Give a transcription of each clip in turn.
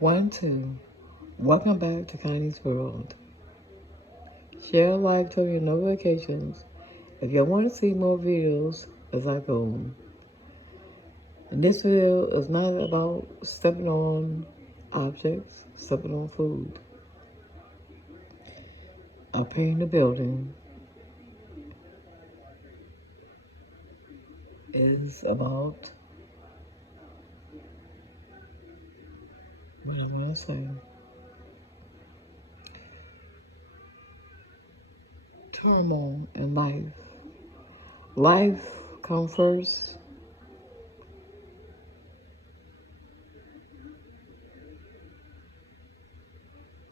One, two. Welcome back to Connie's World. Share live to your notifications if you want to see more videos as I go. And this video is not about stepping on objects, stepping on food. I'm painting the building. Is about what I'm going to say. Turmoil in life. Life comes first.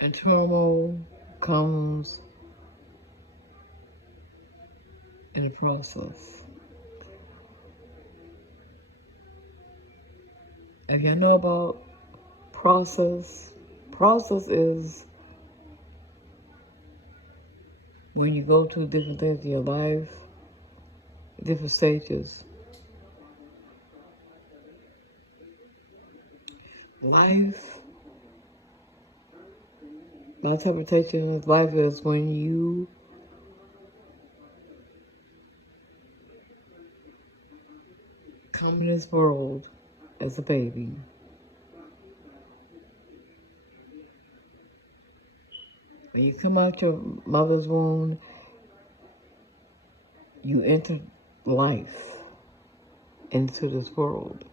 And turmoil comes in the process. If you know about process is when you go through different things in your life, different stages. Life, my interpretation of life is when you come in this world as a baby. When you come out your mother's womb, you enter life into this world.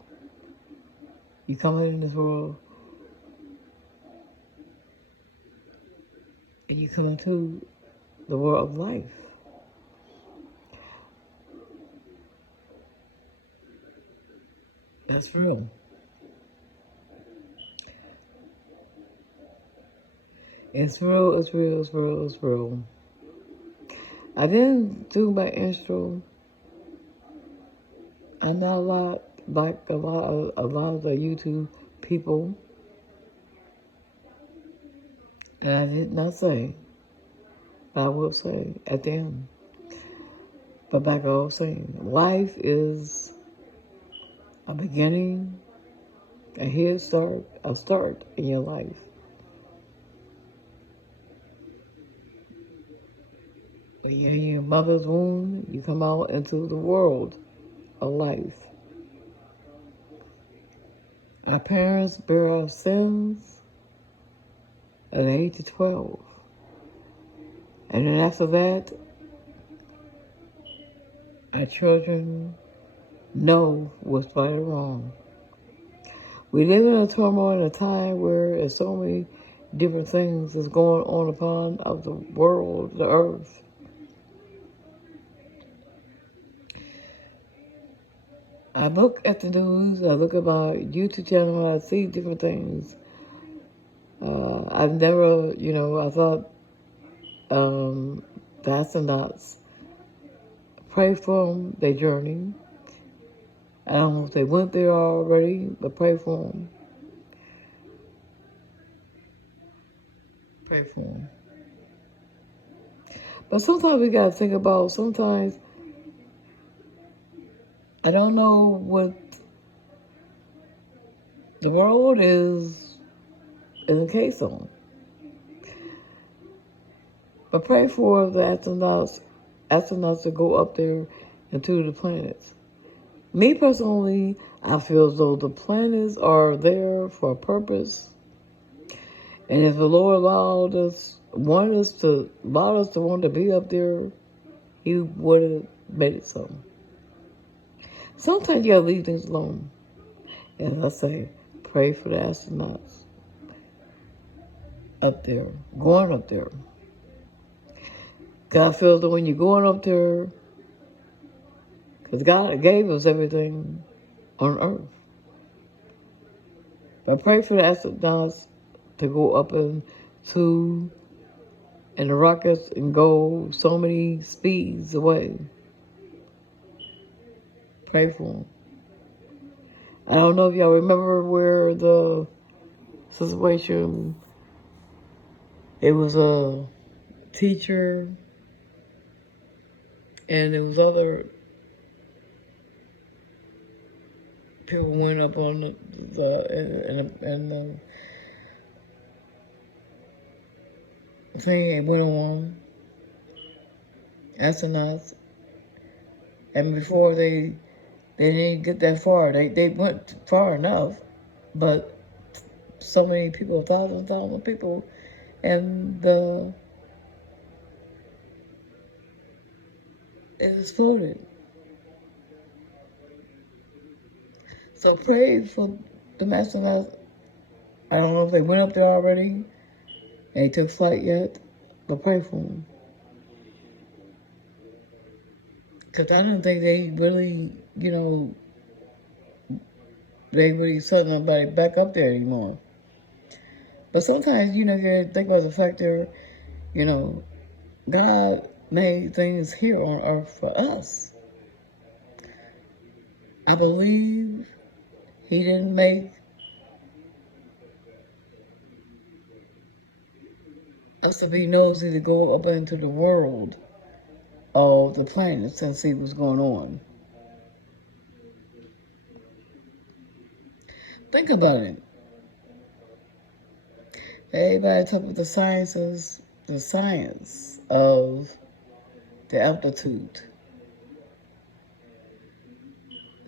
You come in this world and you come into the world of life. That's real. It's real, it's real, it's real, it's real. I didn't do my intro. I'm not a lot like a lot of the YouTube people. And I did not say, but I will say at the end. But like I was saying, life is a beginning, a head start, a start in your life. When you're in your mother's womb, you come out into the world of life. Our parents bear our sins at the age of 12. And then after that, our children know what's right or wrong. We live in a turmoil in a time where there's so many different things that's going on upon of the world, the earth. I look at the news, I look at my YouTube channel, I see different things. I've never, I thought the astronauts, pray for them, their journey. I don't know if they went there already, but pray for them. Pray for them. But sometimes we got to think about, sometimes, I don't know what the world is in the case on. But pray for the astronauts to go up there into the planets. Me personally, I feel as though the planets are there for a purpose. And if the Lord allowed us to want to be up there, He would have made it so. Sometimes you gotta leave things alone. As I say, pray for the astronauts up there, going up there. God feels that when you're going up there, because God gave us everything on earth. But pray for the astronauts to go up into the rockets and go so many speeds away. Pray for them. I don't know if y'all remember where the situation, it was a teacher and there was other people went up on the thing went on, astronauts, and before they didn't get that far. They went far enough, but so many people, thousands of people, and it exploded. So pray for the astronauts. I don't know if they went up there already, they took flight yet, but pray for them. Because I don't think they really, they really sent nobody back up there anymore. But sometimes, you think about the fact that, God made things here on earth for us. I believe he didn't make us to be nosy to go up into the world of the planets and see what's going on. Think about it. Everybody talk about the science of the altitude.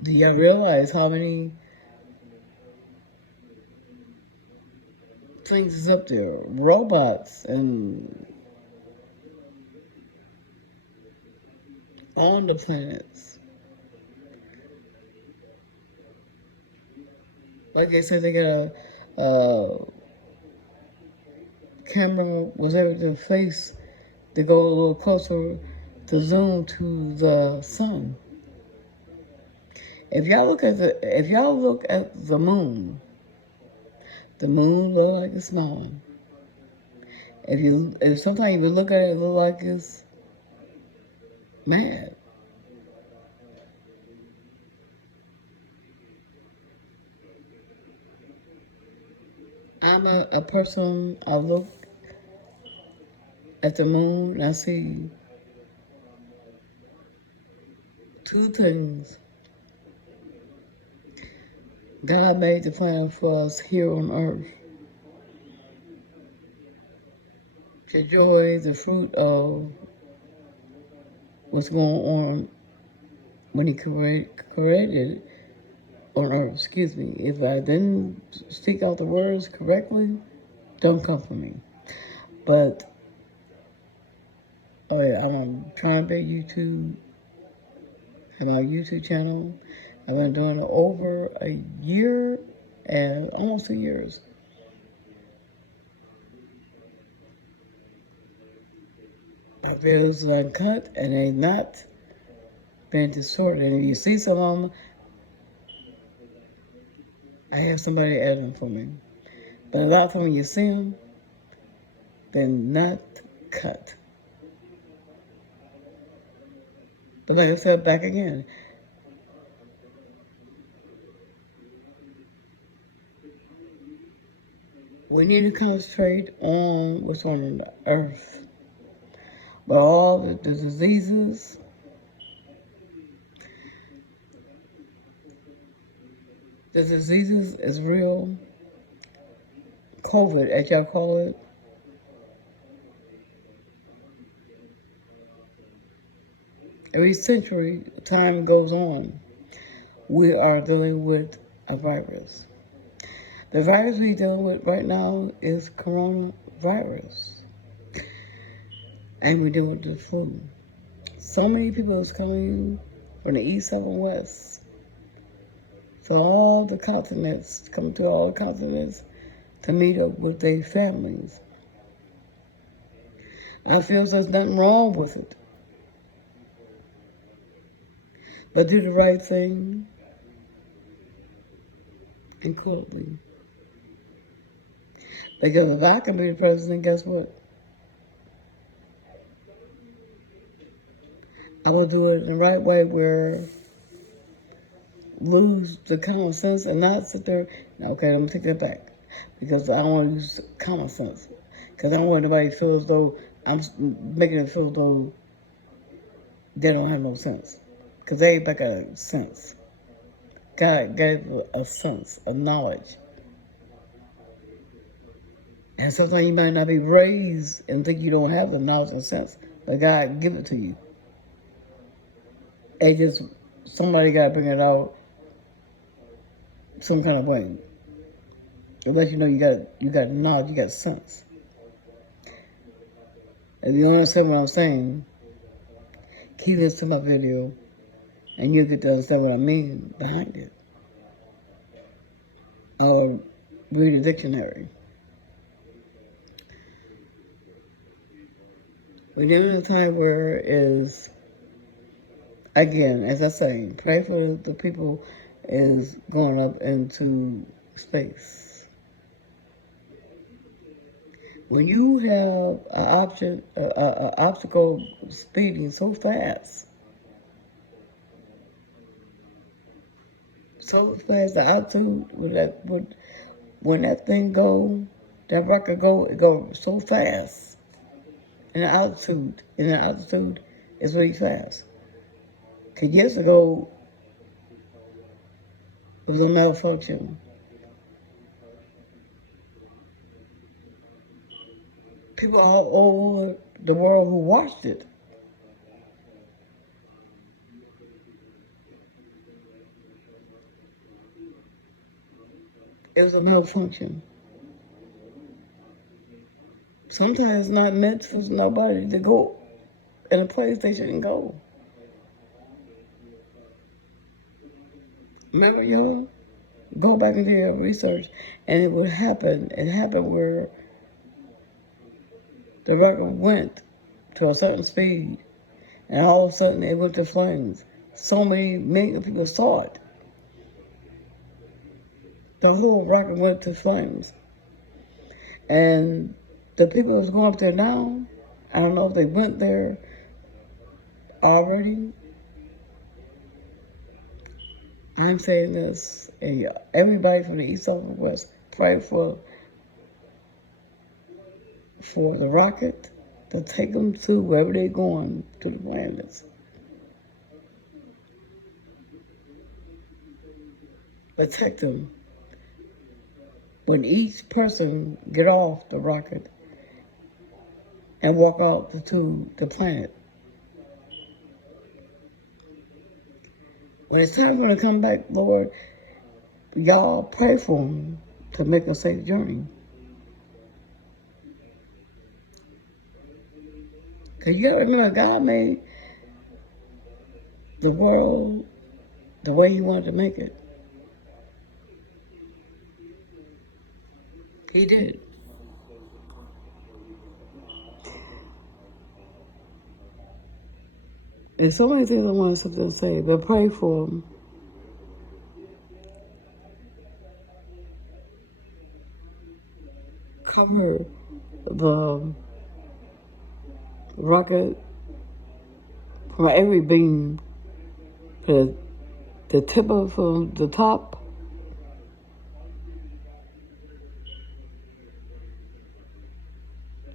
Do you realize how many things is up there? Robots and on the planets. Like I said, they got a camera was able to face to go a little closer to zoom to the sun. If y'all look at the moon look like it's smiling. If sometimes you look at it, it look like it's mad. I'm a person, I look at the moon and I see two things. God made the planet for us here on earth to enjoy the fruit of what's going on when he created on earth. Excuse me. If I didn't speak out the words correctly, don't come for me. But, oh yeah, I'm trying to be YouTube, have my YouTube channel. I've been doing it over a year and almost 2 years. My videos are uncut and they not been distorted. And if you see some of them, I have somebody edit them for me. But a lot of times when you see them, they're not cut. But like I said, back again, we need to concentrate on what's on the earth. But all the diseases, is real. COVID, as y'all call it. Every century, time goes on, we are dealing with a virus. The virus we're dealing with right now is coronavirus. And we're dealing with the flu. So many people is coming from the east, south, and west. So all the continents, come to all the continents to meet up with their families. I feel there's nothing wrong with it. But do the right thing and coolly. Because if I can be the president, guess what? I will do it in the right way where lose the common sense and not sit there. Okay, let me take that back. Because I don't want to use common sense. Because I don't want anybody to feel as though I'm making it feel as though they don't have no sense. Because everybody got a sense. God gave a sense of knowledge. And sometimes you might not be raised and think you don't have the knowledge and sense, but God give it to you. It just, somebody got to bring it out some kind of way. To let you know you got knowledge, you got sense. If you don't understand what I'm saying, keep listening to my video, and you'll get to understand what I mean behind it. Or read a dictionary. We're living in a time where is, again, as I say, pray for the people is going up into space. When you have an obstacle speeding so fast, the altitude when that thing go, that rocket go, it goes so fast. And the altitude is really fast. 'Cause years ago, it was a malfunction. People all over the world who watched it. It was a malfunction. Sometimes it's not meant for nobody to go in a place they shouldn't go. Remember, y'all? Go back and do your research, and it would happen. It happened where the rocket went to a certain speed, and all of a sudden it went to flames. So many millions of people saw it. The whole rocket went to flames. And the people that's going up there now, I don't know if they went there already. I'm saying this, and everybody from the east, south, and west, pray for the rocket to take them to wherever they're going, to the planets. Protect them. When each person get off the rocket and walk out to the planet, when it's time for them to come back, Lord, y'all pray for them to make a safe journey. Because you gotta remember, God made the world the way He wanted to make it. He did. There's so many things I want to sit there and say, but pray for them. Cover the rocket from every beam, the tip of from the top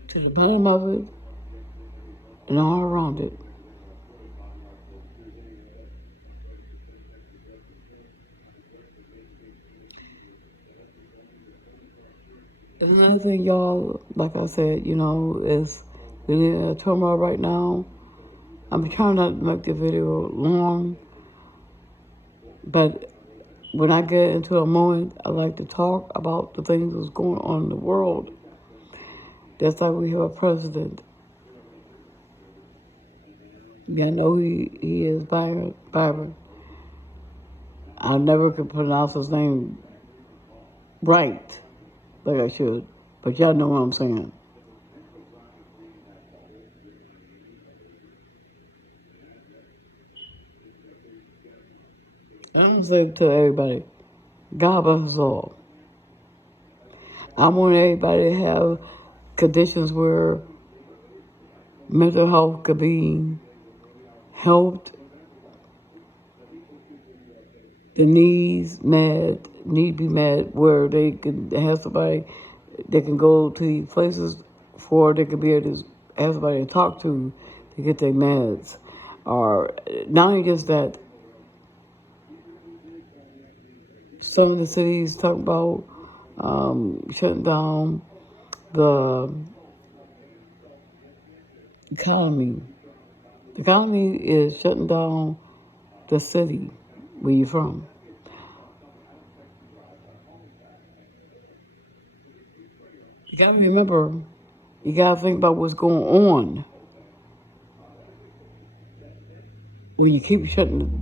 to the bottom of it and all around it. And another thing, y'all, like I said, is we're in a turmoil right now. I'm trying not to make the video long, but when I get into a moment, I like to talk about the things that's going on in the world. That's like we have a president. Yeah, I know he is Byron. I never could pronounce his name right, like I should, but y'all know what I'm saying. I'm saying to everybody, God bless us all. I want everybody to have conditions where mental health could be helped, the need be met, where they can have somebody they can go to these places for, they can be able to have somebody to talk to get their meds. Or not only just that, some of the cities talk about shutting down the economy. The economy is shutting down the city where you're from. You gotta remember, you gotta think about what's going on when you keep shutting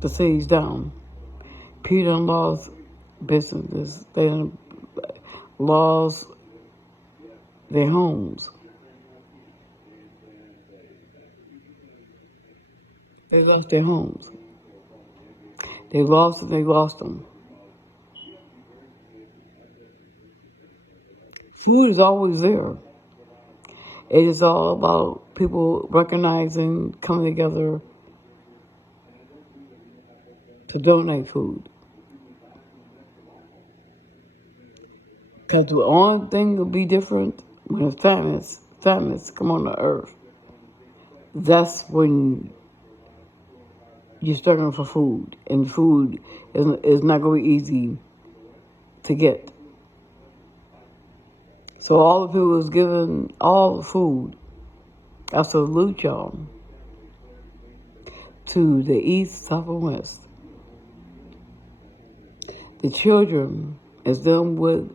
the cities down. People done lost businesses, they done lost their homes. They lost their homes. They lost them. Food is always there. It is all about people recognizing, coming together to donate food. Because the only thing will be different when the famines come on the earth. That's when you're struggling for food, and food is not going to be easy to get. So all the people was given all the food. I salute y'all to the east, south, and west. The children is dealing with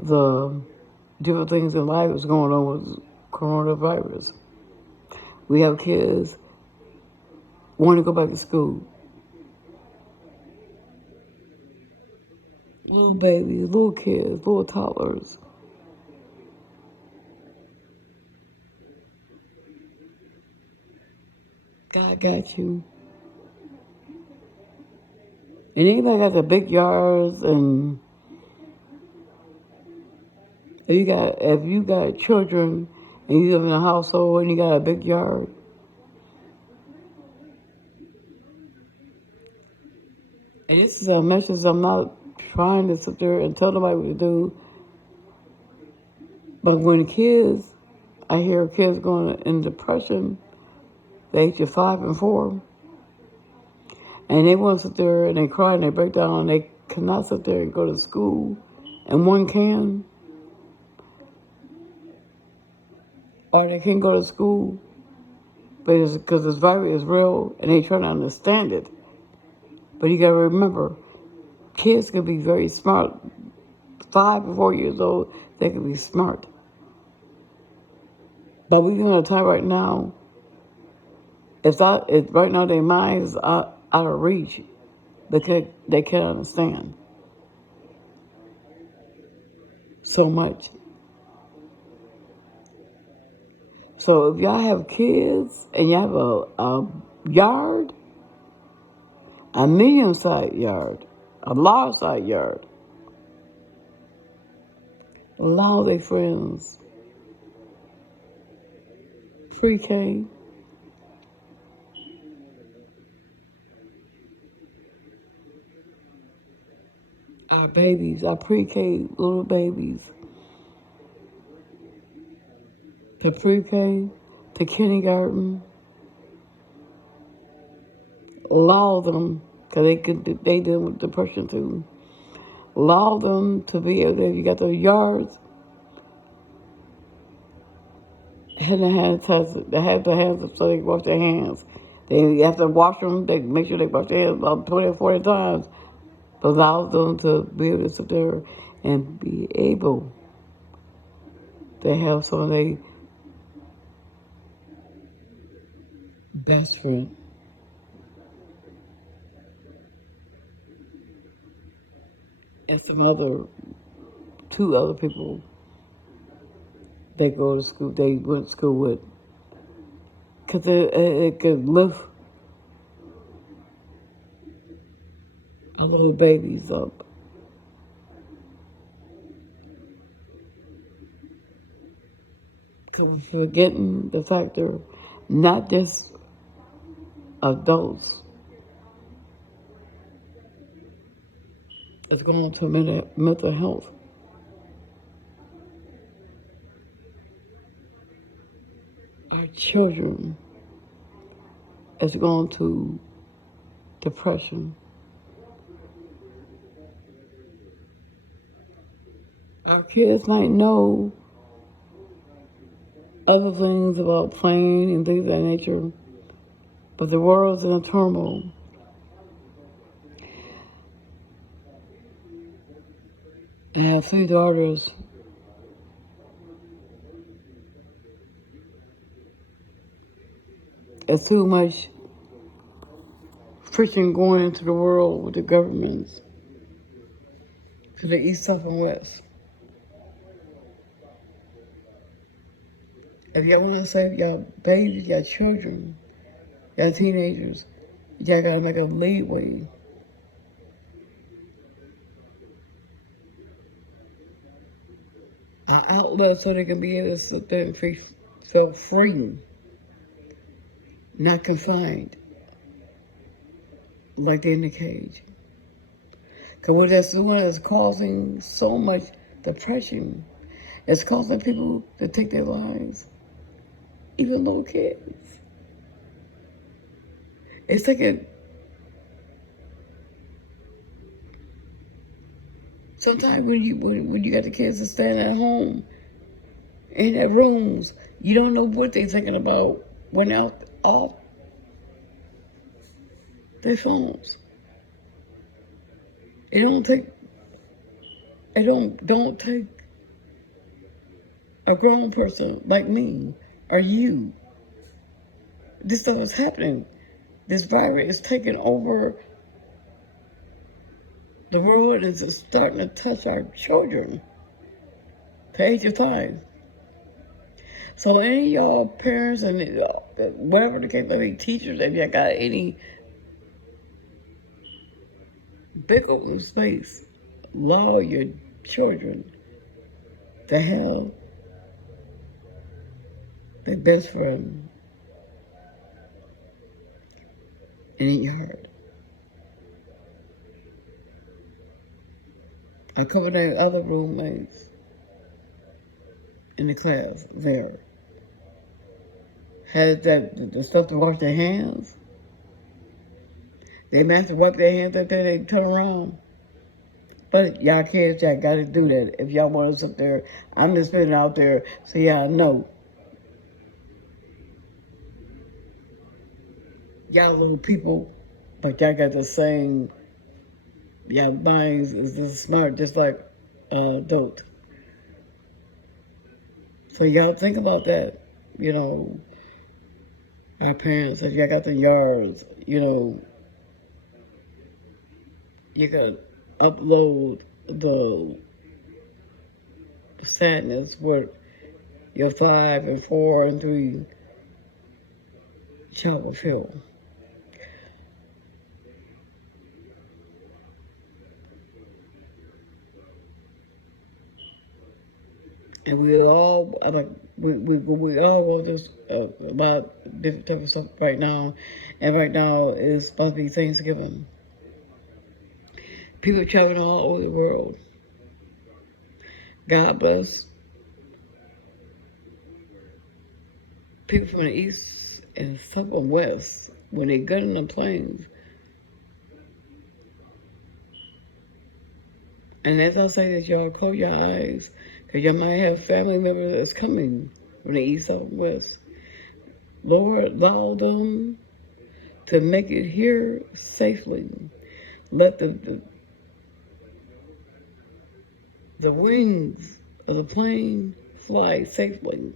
the different things in life that's going on with coronavirus. We have kids want to go back to school. Little babies, little kids, little toddlers. God got you. And anybody got the big yards, and if you got children and you live in a household and you got a big yard, and this is a message I'm not trying to sit there and tell nobody what to do, but when kids, I hear kids going in depression, the age of 5 and 4, and they want to sit there and they cry and they break down and they cannot sit there and go to school, and one can, or they can't go to school because this virus is real and they trying to understand it. But you gotta remember, kids can be very smart. 5 or 4 years old, they can be smart. But we're in a time right now, right now their minds are out of reach because they can't understand so much. So if y'all have kids and you have a yard, a medium-sized yard, a large-sized yard, allow their friends pre-K, our babies, our pre-K little babies, to pre-K, to kindergarten, allow them, because they deal with depression too, allow them to be able to, you got their yards, hand sanitizer, they have their hands up so they can wash their hands. They have to wash them, they make sure they wash their hands about 20 or 40 times, but allow them to be able to sit there and be able to have some of their best friend and two other people they go to school, they went to school with, because it could lift our little babies up. Because we're forgetting the factor, not just adults, it's going to mental health. Our children is going to depression. Our kids might know other things about playing and things of that nature. But the world's in a turmoil. I have 3 daughters. It's too much friction going into the world with the governments to the east, south, and west. If y'all want to save y'all babies, y'all children, y'all teenagers, y'all gotta make a leeway. An outlet so they can be able to sit there and feel free, not confined, like they're in the cage. Because what that's doing is causing so much depression. It's causing people to take their lives, even little kids. It's taking. Sometimes when you got the kids that stand at home in their rooms, you don't know what they're thinking about when they're off their phones. It don't take a grown person like me or you. This stuff is happening. This virus is taking over the world. Is starting to touch our children to age of 5. So any of y'all parents and whatever the case may be, teachers, if y'all got any big open space, allow your children to have their best friend in the yard. A couple of their other roommates in the class there had the stuff to wash their hands. They meant to wipe their hands after they turn around. But y'all kids, y'all gotta do that. If y'all want to sit there, I'm just putting it out there so y'all know. Y'all little people, but y'all got the same, y'all minds is this smart just like adult. So y'all think about that, you know. Our parents, if y'all got the yards, you know, you could upload the sadness with your 5 and 4 and 3 child will feel. And we all, we all go this about different type of stuff right now, and right now is supposed to be Thanksgiving. People traveling all over the world. God bless people from the east and south and west when they get on the planes. And as I say that, y'all close your eyes, because y'all might have family members that's coming from the east, south, and west. Lord, allow them to make it here safely. Let the wings of the plane fly safely.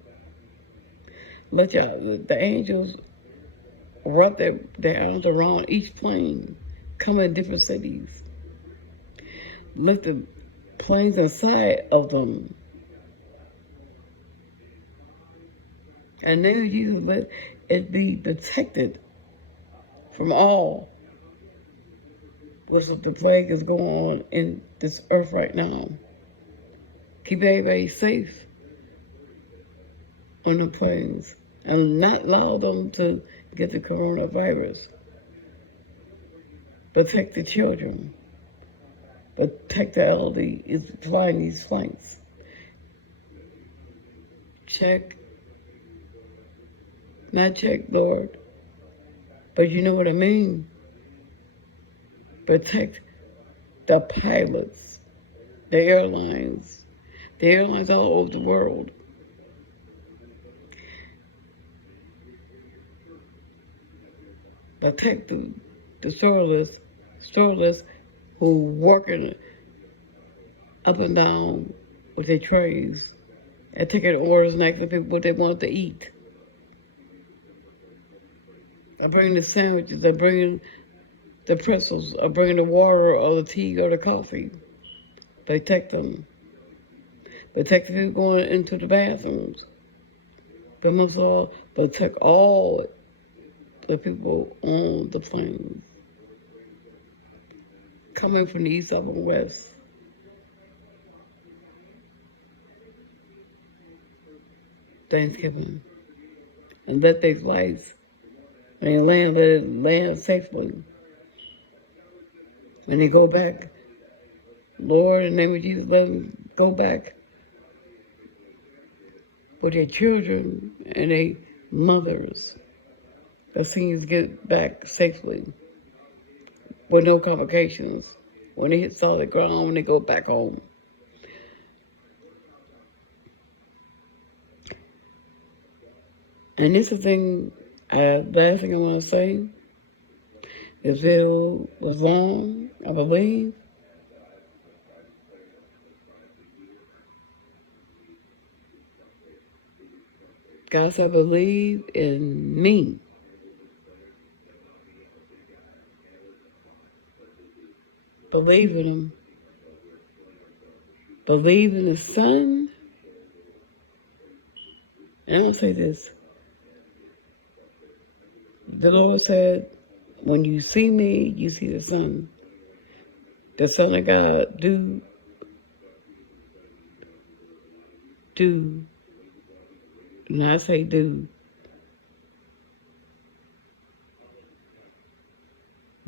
Let the angels wrap their arms around each plane, come in different cities. Let the planes inside of them. And then Jesus, let it be protected from all what's the plague is going on in this earth right now. Keep everybody safe on the planes and not allow them to get the coronavirus. Protect the children. Protect the elderly is flying these flights. Check, not check, Lord, but you know what I mean. Protect the pilots, the airlines all over the world. protect the strollers who working up and down with their trays and taking orders and asking people what they want to eat. I bring the sandwiches, I bring the pretzels, I bring the water or the tea or the coffee. Protect them. Protect the people going into the bathrooms. But most of all, protect all the people on the planes coming from the east, south, and west. Thanksgiving. And let their flights, when they land, let it land safely. When they go back, Lord, in the name of Jesus, let them go back with their children and their mothers. The seniors get back safely with no complications when they hit solid ground, when they go back home. And this is the thing, last thing I want to say. This video was long, I believe. God said, believe in me. Believe in him. Believe in the Son. And I'm going to say this. The Lord said, when you see me, you see the Son. The Son of God. And I say do.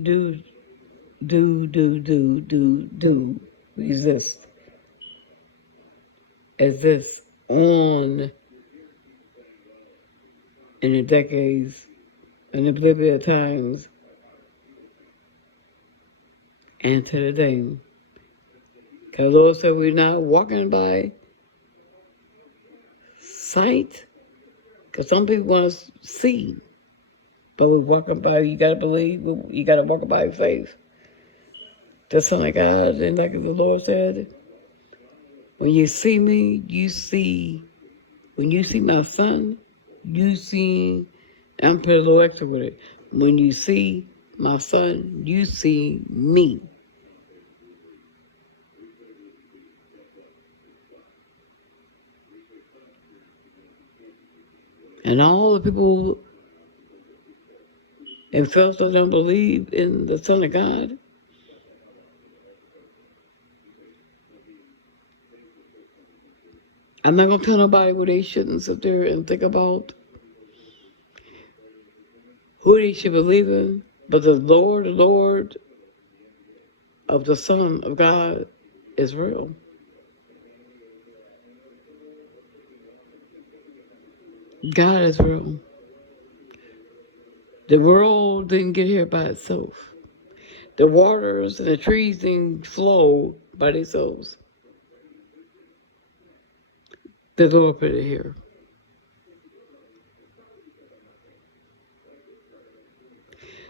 Do. Resist. Exist on in the decades and the oblivion of times and to the day. Because the Lord said we're not walking by sight. Because some people want to see. But we're walking by, you got to believe, you got to walk by faith. The Son of God, and like the Lord said, when you see me, when you see my Son, you see, and I'm putting a little extra with it. When you see my Son, you see me. And all the people and felt that don't believe in the Son of God, I'm not going to tell nobody what they shouldn't sit there and think about, who they should believe in, but the Lord of the Son of God is real. God is real. The world didn't get here by itself. The waters and the trees didn't flow by themselves. The Lord put it here.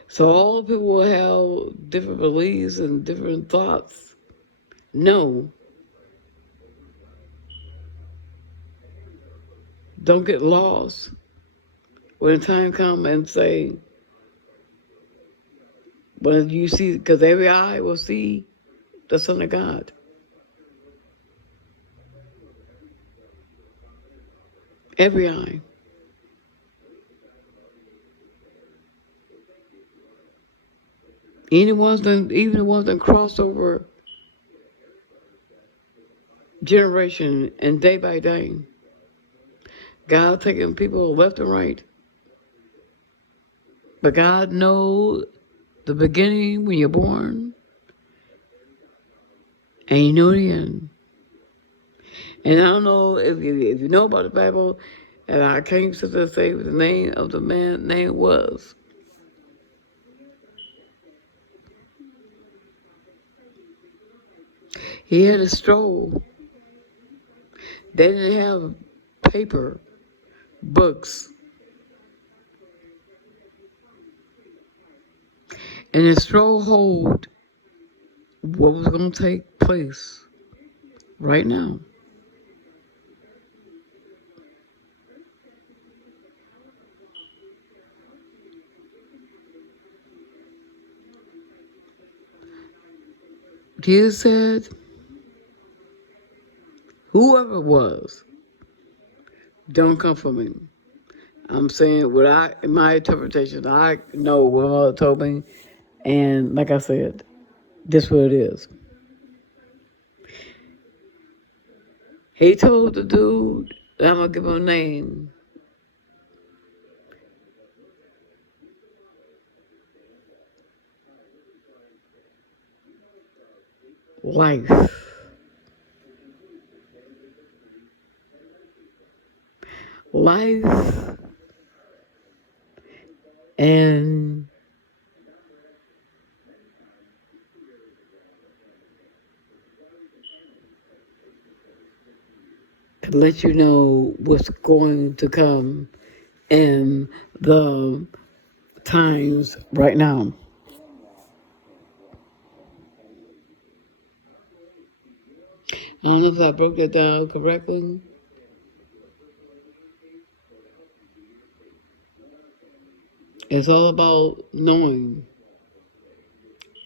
So all people will have different beliefs and different thoughts. No. Don't get lost when the time comes and say, when you see, because every eye will see the Son of God. Every eye. Even the ones that cross over generation and day by day. God taking people left and right. But God knows the beginning when you're born, and you know the end. And I don't know if you know about the Bible, and I can't sit there and say what the name of the man's name was. He had a stroll. They didn't have paper, books. And it stronghold what was going to take place right now. Jesus said, whoever it was, don't come for me. I'm saying in my interpretation, I know what my mother told me. And like I said, this what it is. He told the dude, I'm going to give him a name. Life. Life and to let you know what's going to come in the times right now. I don't know if I broke that down correctly. It's all about knowing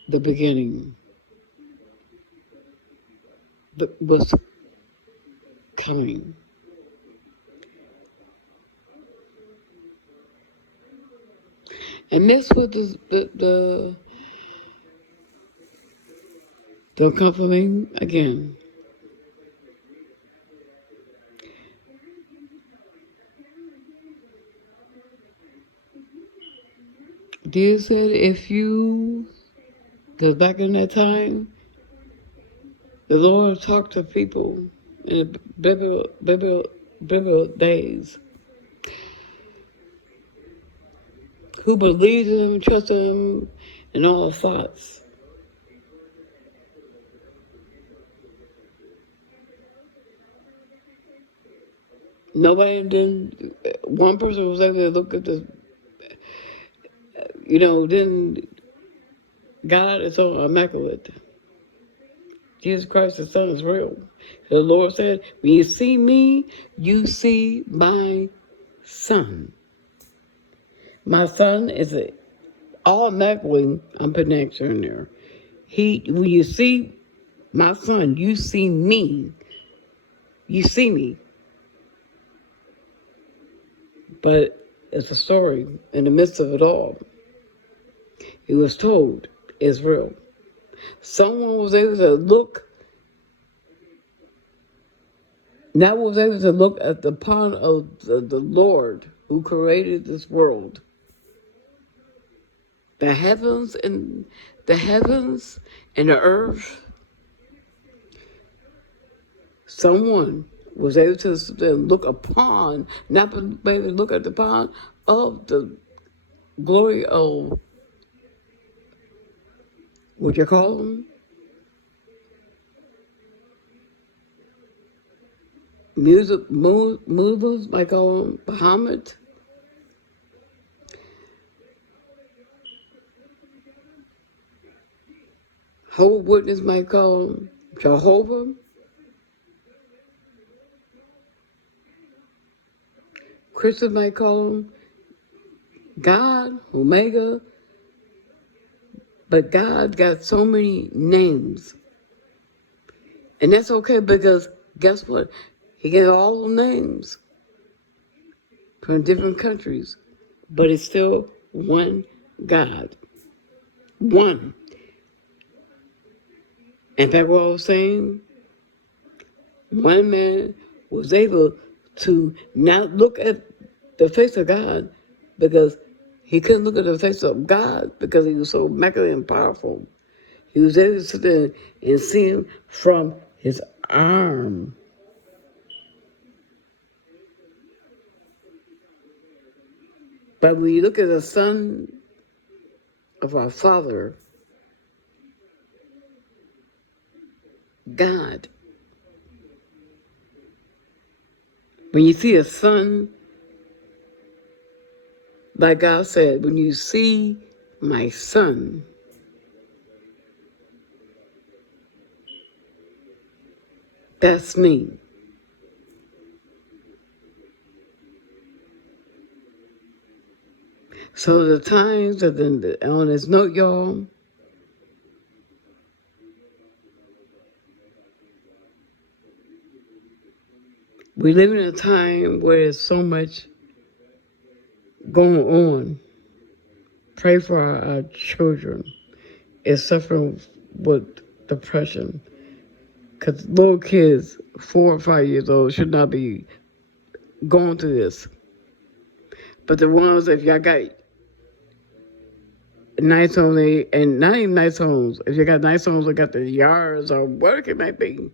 the beginning, what's coming. And that's what the don't come for me again. Jesus said because back in that time, the Lord talked to people in the biblical days who believed in him, trusted him in all thoughts. One person was able to look at then God is so immaculate. Jesus Christ, the Son, is real. The Lord said, when you see me, you see my Son. My Son is automatically, I'm putting an extra in there. When you see my Son, you see me. You see me. But it's a story in the midst of it all. He was told it's real. Someone was able to look at the pond of the Lord who created this world. The heavens and the earth. Someone was able to look upon, not maybe look at the pond of the glory of what you call them? Muslims might call them Muhammad. Jehovah's Witness might call them Jehovah. Christians might call them God, Omega. But God got so many names. And that's okay because guess what? He gave all the names from different countries. But it's still one God. One. In fact, what I was saying, one man was able to not look at the face of God because he couldn't look at the face of God because he was so immaculate and powerful. He was able to sit there and see him from his arm. But when you look at the Son of our Father, God, when you see a son, like God said, when you see my Son, That's me. So the times that on this note, y'all, we live in a time where there's so much going on. Pray for our children is suffering with depression. Because little kids, 4 or 5 years old, should not be going through this. But the ones, if y'all got nice homes, and not even nice homes, if you got nice homes that got the yards or whatever it might be,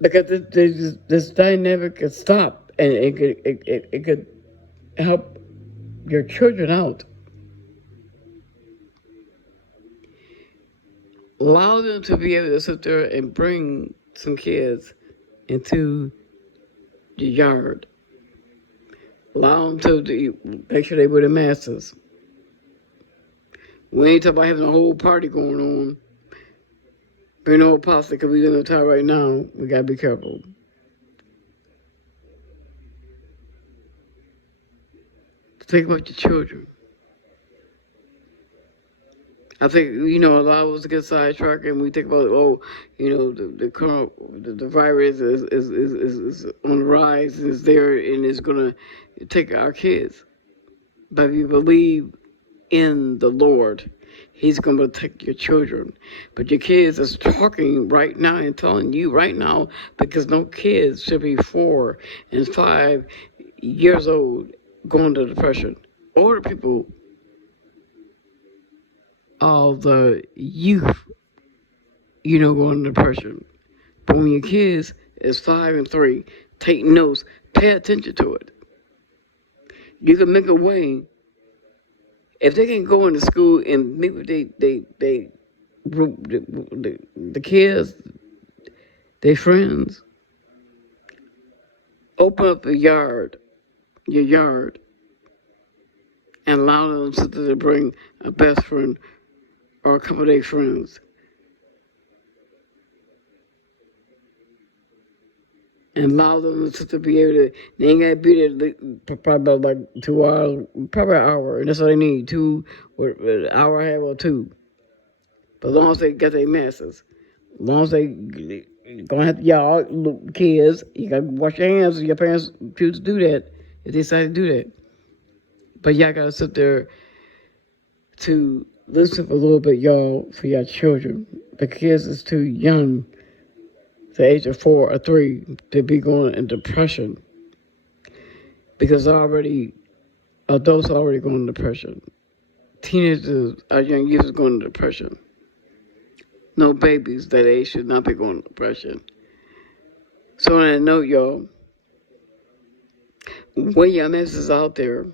because this dynamic could stop and it could help your children out. Allow them to be able to sit there and bring some kids into the yard. Allow them to make sure they wear the masks. We ain't talking about having a whole party going on. Bring no pasta because we in the time right now. We gotta be careful. Think about your children. I think, a lot of us get sidetracked and we think about, the virus is on the rise, is there, and it's going to take our kids. But if you believe in the Lord, He's going to protect your children. But your kids is talking right now and telling you right now, because no kids should be 4 and 5 years old going to depression. Older people, all the youth, going into depression. But when your kids is 5 and 3, take notes, pay attention to it. You can make a way. If they can go into school and meet with the kids, their friends, open up your yard, and allow them to bring a best friend or a couple of their friends. And allow them to be able to, they ain't got to be there probably about like 2 hours, probably an hour, and that's all they need, 2, or an hour and a half or 2. But as long as they get their masses, as long as they gonna have y'all kids, you gotta wash your hands if your parents choose to do that, if they decide to do that. But y'all gotta sit there to listen for a little bit, y'all, for your children. The kids is too young, the age of 4 or 3, to be going in depression. Because adults are already going into depression. Teenagers, our young youth is going into depression. No babies that age should not be going into depression. So on that note, y'all, when your mess is out there,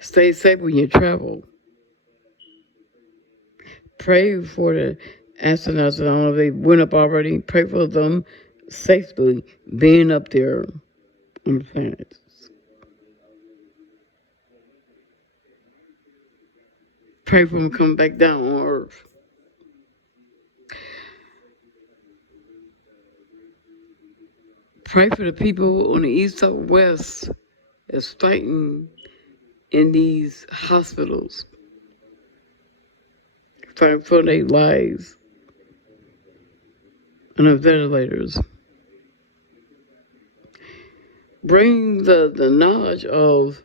stay safe when you travel. Pray for the astronauts. I don't know if they went up already. Pray for them safely being up there on the planet. Pray for them coming back down on Earth. Pray for the people on the east or west that's fighting in these hospitals, fighting for their lives on the ventilators. Bring the knowledge of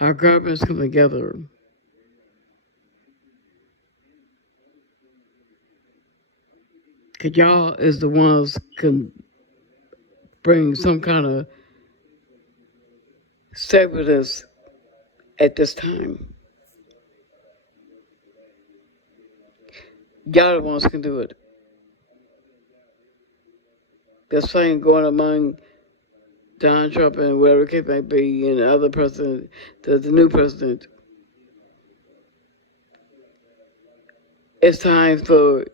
our governments come together. Because y'all is the ones can bring some kind of stability at this time. Y'all the ones can do it. There's something going among Donald Trump and whatever the case may be, and the other president, the new president. It's time to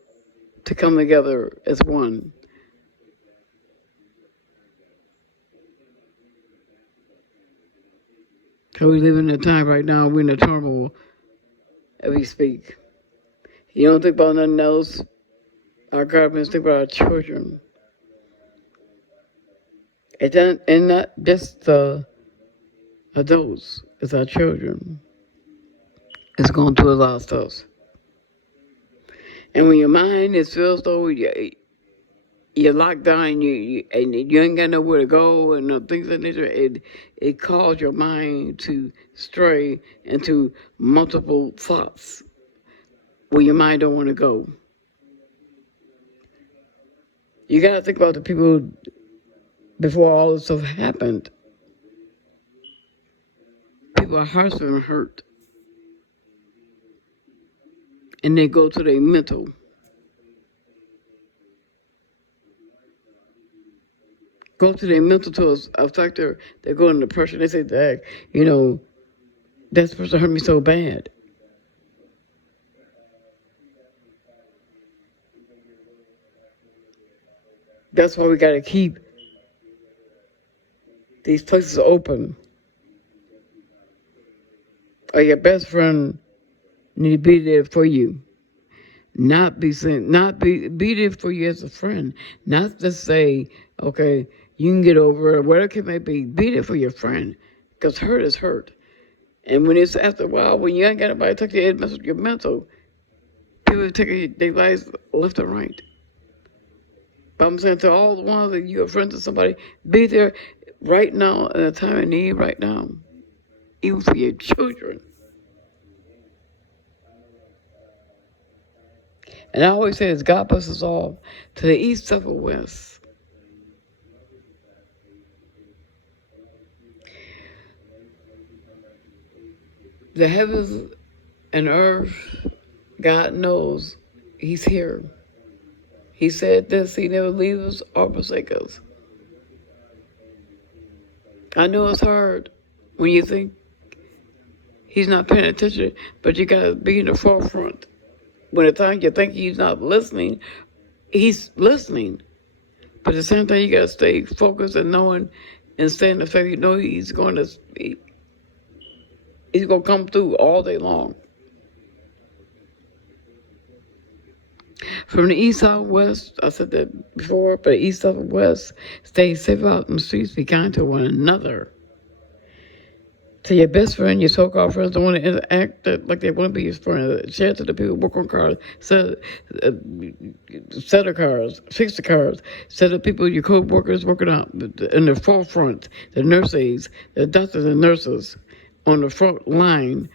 come together as one. So we live in a time right now, we're in a turmoil as we speak. You don't think about nothing else. Our governments think about our children. And not just the adults, it's our children. It's going through a lot of stuff. And when your mind is feels though you're locked down and you ain't got nowhere to go and things of that nature, it calls your mind to stray into multiple thoughts where your mind don't want to go. You got to think about the people before all this stuff happened. People's hearts been hurt. And they go to their mental. Go to their mental to affect they go into depression. They say, that, that person hurt me so bad. That's why we got to keep these places open. Or your best friend need to be there for you. Not be there for you as a friend. Not to say, okay, you can get over it, whatever it may be. Be there for your friend. Because hurt is hurt. And when it's after a while, when you ain't got nobody to talk to you, it messes with your mental. People take their lives left and right. But I'm saying to all the ones that you're friends with somebody, be there right now at a time of need right now. Even for your children. And I always say this, God bless us all, to the east, south, or west. The heavens and earth, God knows He's here. He said this, He never leaves us or forsake us. I know it's hard when you think He's not paying attention, but you got to be in the forefront. When at times you think He's not listening, He's listening. But at the same time, you got to stay focused and knowing and stay in the faith. You know He's going to speak. He's going to come through all day long. From the east, south, west, I said that before, but east, south, and west, stay safe out in the streets, be kind to one another. To your best friend, your so-called friends don't want to interact like they want to be your friend. Share to the people, work on cars, set the cars, fix the cars. Set the people, your co-workers working out in the forefront, the nurses, the doctors and nurses on the front line.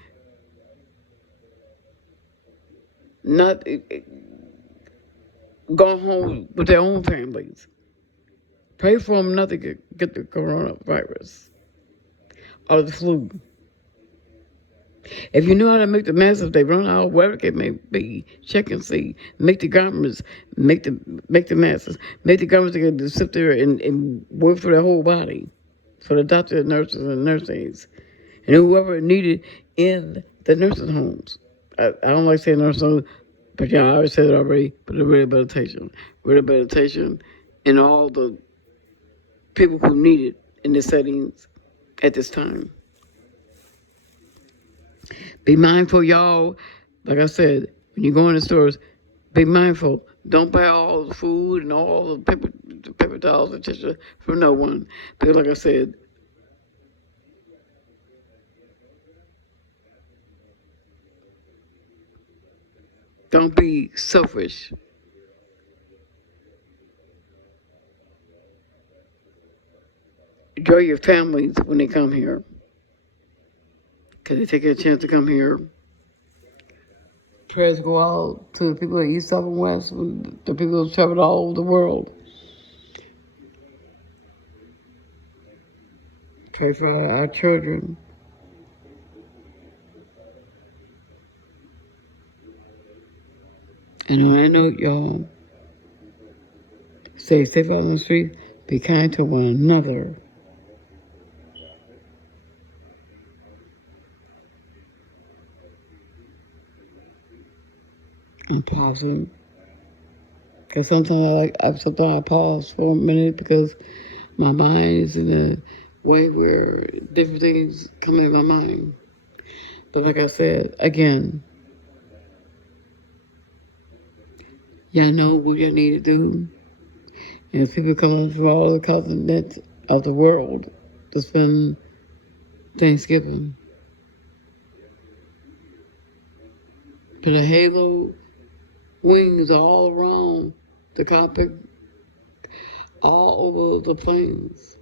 Not go home with their own families. Pray for them not to get the coronavirus or the flu. If you know how to make the masks, if they run out, whatever it may be, check and see. Make the garments, make the masks, make the garments that can sit there and work for their whole body, for the doctors and nurses and nurses, and whoever needed in the nursing homes. I don't like saying nursing homes, but yeah, I already said it already, but the rehabilitation, and all the people who need it in the settings at this time. Be mindful, y'all. Like I said, when you go in the stores, be mindful. Don't buy all the food and all the paper towels and tissue from no one. Because like I said, don't be selfish. Enjoy your families when they come here. Because they take a chance to come here. Prayers go out to the people of East, South, and West, the people who traveled all over the world. Pray for our children. And on that note, y'all, stay safe out on the street, be kind to one another. I'm pausing. Because sometimes I pause for a minute because my mind is in way where different things come in my mind. But like I said, again, y'all know what y'all need to do. And people coming from all the continents of the world to spend Thanksgiving. Put a halo wings all around the cockpit, all over the planes.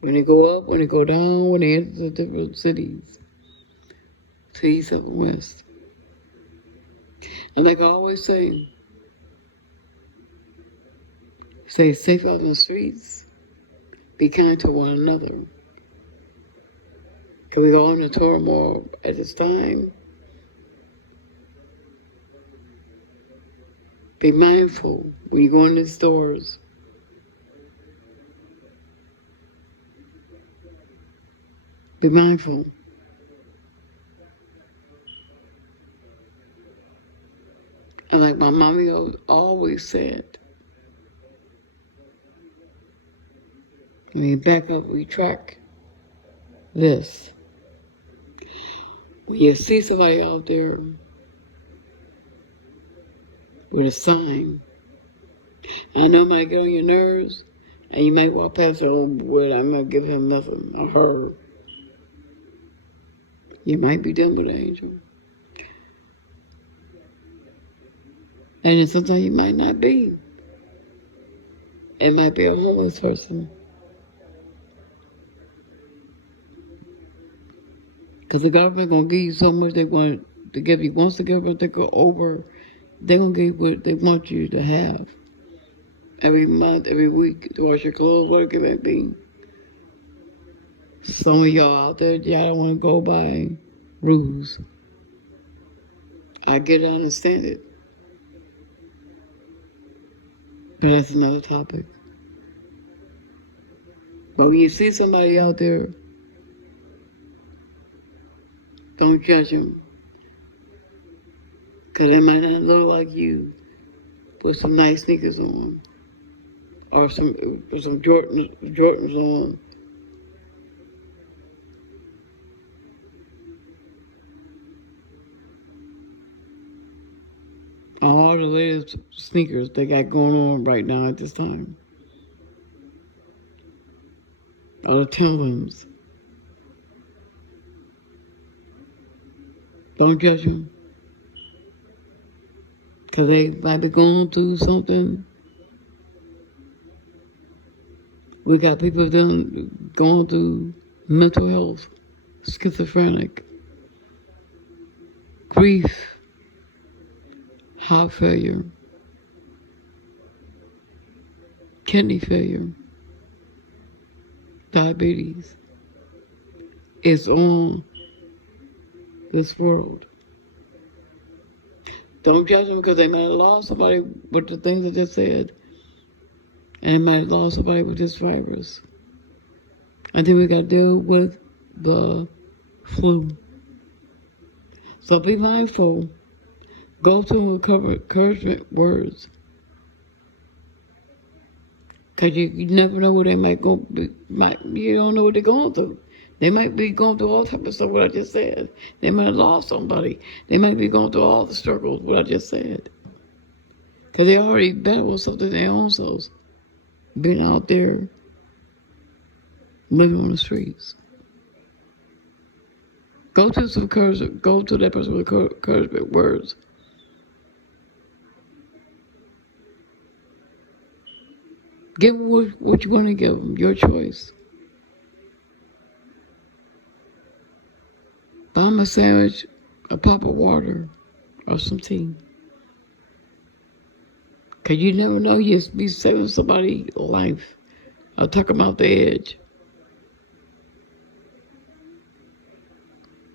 When they go up, when they go down, when they enter the different cities, to east, up, and west. And like I always say, stay safe out in the streets, be kind to one another. Because we go into turmoil at this time. Be mindful when you go in the stores. Be mindful. And like my mommy always said, when we back up, we track this. When you see somebody out there with a sign, I know it might get on your nerves, and you might walk past her, oh, boy, I'm going to give him nothing, or her. You might be done with an angel. And then sometimes you might not be. It might be a homeless person. Because the government going to give you so much they want to give you. Once the government take over, they're going to give you what they want you to have. Every month, every week, to wash your clothes, whatever it may be. Some of y'all out there, y'all don't want to go by rules. I get it, I understand it. But that's another topic. But when you see somebody out there, don't judge them. Because they might not look like you. Put some nice sneakers on. Or some Jordans on. All the latest sneakers they got going on right now at this time. All the Timberlands. Don't judge them. Because they might be going through something. We got people going through mental health, schizophrenic, grief, heart failure, kidney failure, diabetes. It's on this world. Don't judge them because they might have lost somebody with the things I just said. And they might have lost somebody with this virus. And then we got to deal with the flu. So be mindful. Go to them with encouragement words. Because you never know what they might go. You don't know what they're going through. They might be going through all types of stuff, what I just said. They might have lost somebody. They might be going through all the struggles, what I just said. Because they already battled with something their own selves. Being out there, living on the streets. Go to some encouragement. Go to that person with encouragement words. Give them what you want to give them, your choice. Buy them a sandwich, a pop of water, or some tea. Because you never know, you'll be saving somebody's life or tuck them out the edge.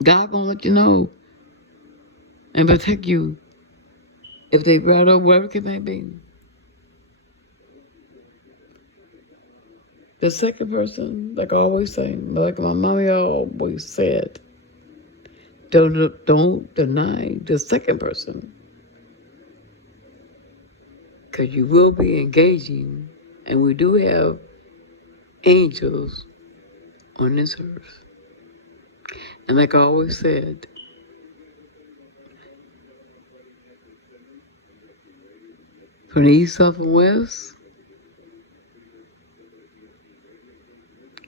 God gonna let you know and protect you if they brought up wherever it may be. The second person, like I always say, like my mommy always said, don't deny the second person. Because you will be engaging, and we do have angels on this earth. And like I always said, from the east, south, and west,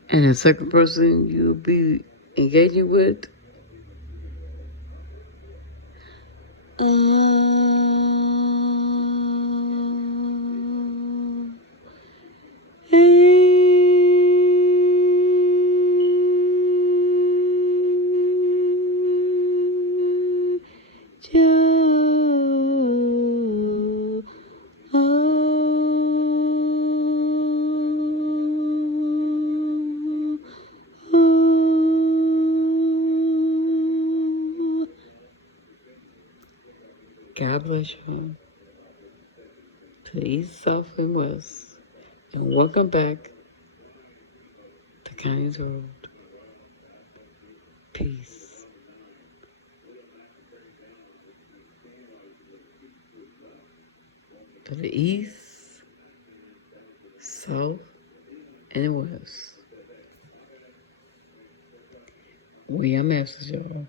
and the second person you'll be engaging with, God bless you to the east, south, and west. And welcome back to Connie's World. Peace. To the east, south, and west. We are masters, y'all.